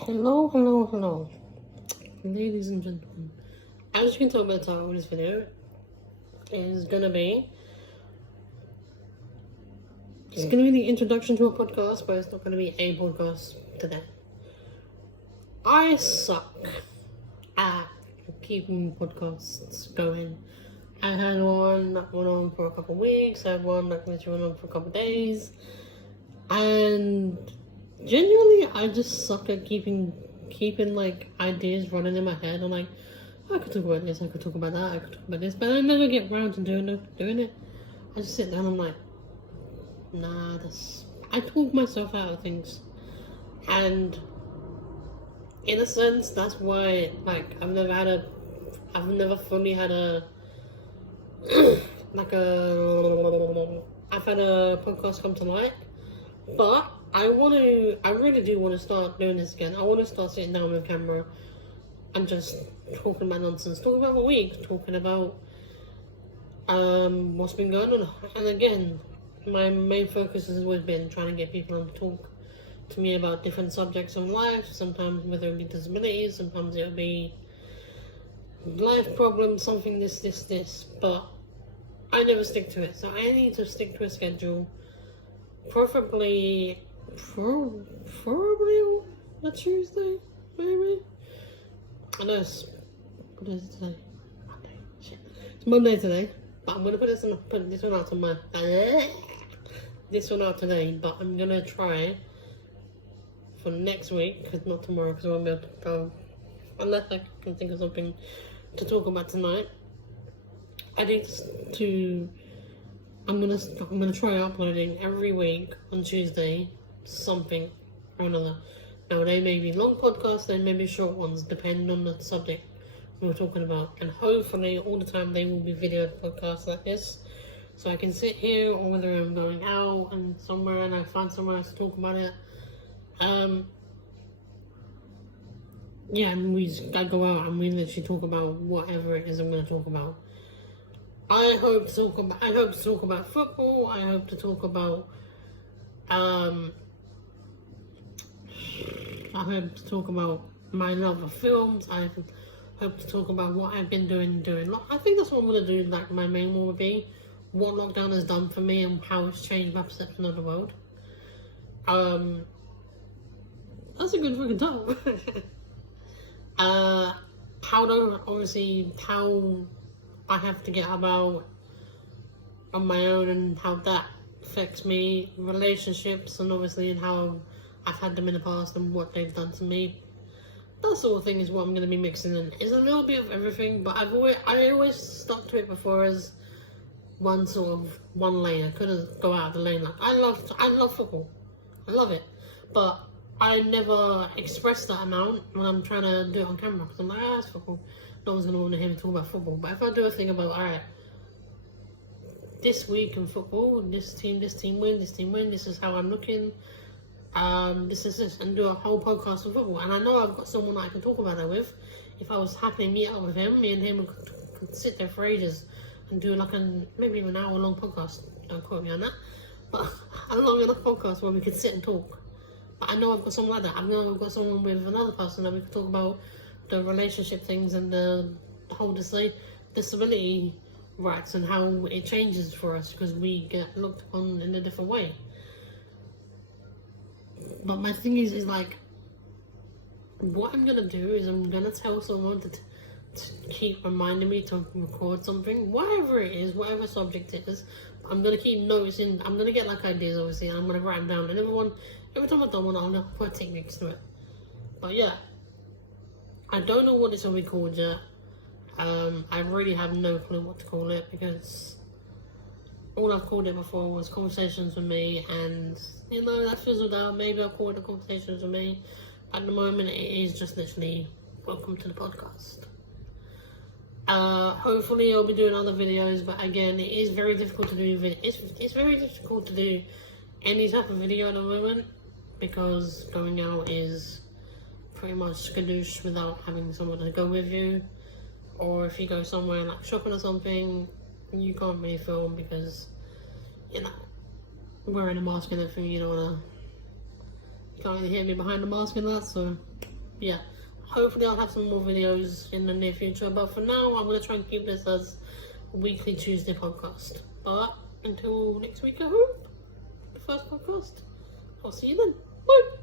Hello, ladies and gentlemen. As you can tell by the title of this video, it's gonna be the introduction to a podcast, but it's not gonna be a podcast today. I suck at keeping podcasts going. I had one that went on for a couple of weeks, I had one that went on for a couple of days, and genuinely, I just suck at keeping like ideas running in my head. I'm like, I could talk about this, I could talk about that, I could talk about this, but I never get around to doing it. I just sit down, I'm like, nah, I talk myself out of things. And in a sense, that's why, like, I've never fully had a I've had a podcast come to light, but I really do want to start doing this again. I want to start sitting down with a camera and just talking about nonsense, talking about my week, talking about what's been going on. And again, my main focus has always been trying to get people on to talk to me about different subjects of life, sometimes whether it be disabilities, sometimes it will be life problems, something this, but I never stick to it. So I need to stick to a schedule, preferably a Tuesday, maybe. I know what is it today? Monday. Shit. It's Monday today, but I'm gonna put this one out this one out today. But I'm gonna try for next week, because not tomorrow, because I won't be able to go unless I can think of something to talk about tonight. I'm gonna try uploading every week on Tuesday something or another. Now they may be long podcasts, they may be short ones, depending on the subject we're talking about. And hopefully all the time they will be video podcasts like this, so I can sit here, or whether I'm going out and somewhere and I find somewhere else to talk about it. Yeah, and I go out and we literally talk about whatever it is I'm going to talk about. I hope to talk about football. I hope to talk about my love of films. I hope to talk about what I've been doing. I think that's what I'm gonna do. Like my main one would be what lockdown has done for me and how it's changed my perception of the world. That's a good freaking title. How I have to get about on my own and how that affects me, relationships, and obviously and how I've had them in the past and what they've done to me. That sort of thing is what I'm going to be mixing in. It's a little bit of everything, but I always stuck to it before as one lane. I couldn't go out of the lane. Like I love football, I love it, but I never express that amount when I'm trying to do it on camera, because I'm like, it's football. No one's going to want to hear me talk about football. But if I do a thing about, alright, this week in football, this team win, this is how I'm looking, this, and do a whole podcast on football. And I know I've got someone that I can talk about that with. If I was happy to meet up with him, me and him could sit there for ages and do like maybe an hour long podcast. Don't quote me on that. But a long enough podcast where we could sit and talk. But I know I've got someone like that. I know I've got someone with another person that we could talk about the relationship things and the whole disability rights and how it changes for us because we get looked upon in a different way. But my thing is like, what I'm gonna do is I'm gonna tell someone to keep reminding me to record something, whatever it is, whatever subject it is. I'm gonna keep noticing. I'm gonna get like ideas, obviously, and I'm gonna write them down. And every time I've done one, I'll put techniques to it. But yeah, I don't know what this will be called yet. I really have no clue what to call it, because all I've called it before was Conversations with Me, and that fizzled out. Maybe I'll call it Conversations with Me. At the moment, it is just literally welcome to the podcast. Hopefully I'll be doing other videos, but again, it is very difficult to do it's very difficult to do any type of video at the moment, because going out is pretty much skadoosh without having someone to go with you. Or if you go somewhere like shopping or something, you can't really film because, wearing a mask and everything, you can't really hear me behind the mask and that, so yeah, hopefully I'll have some more videos in the near future. But for now, I'm going to try and keep this as a weekly Tuesday podcast. But until next week, I hope, the first podcast, I'll see you then. Bye!